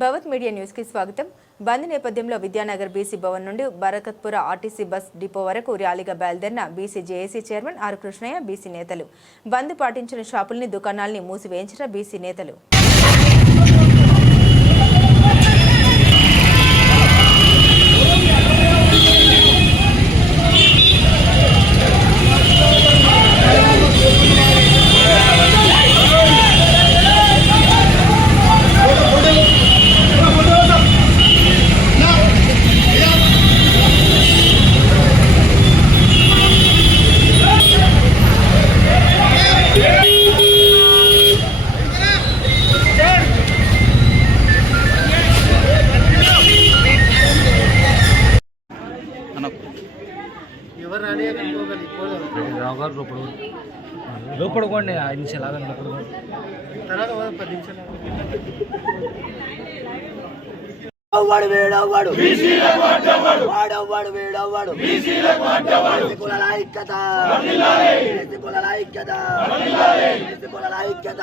భవత్ media న్యూస్కి స్వాగతం. బంద్ నేపథ్యంలో విద్యానగర్ బీసీ భవన్ నుండి బరకత్పుర ఆర్టీసీ బస్ డిపో వరకు ర్యాలీగా బయలుదేరిన BC JAC chairman R Krishnaiah BC నేతలు. బంద్ పాటించిన షాపుల్ని దుకాణాల్ని మూసివేయించిన బీసీ నేతలు. ఎవరు రాని లోపల లోపల కొండి ఐదు నిమిషాలు ఆగండి లోపల పోండి. తర్వాత పోదాం పది నిమిషాలు వాడు వేడవ్వాడు వాడవ్వాడు వేడవ్వాడు కులాల ఐక్యత బీసీ ఐక్యత బీసీ ఐక్యత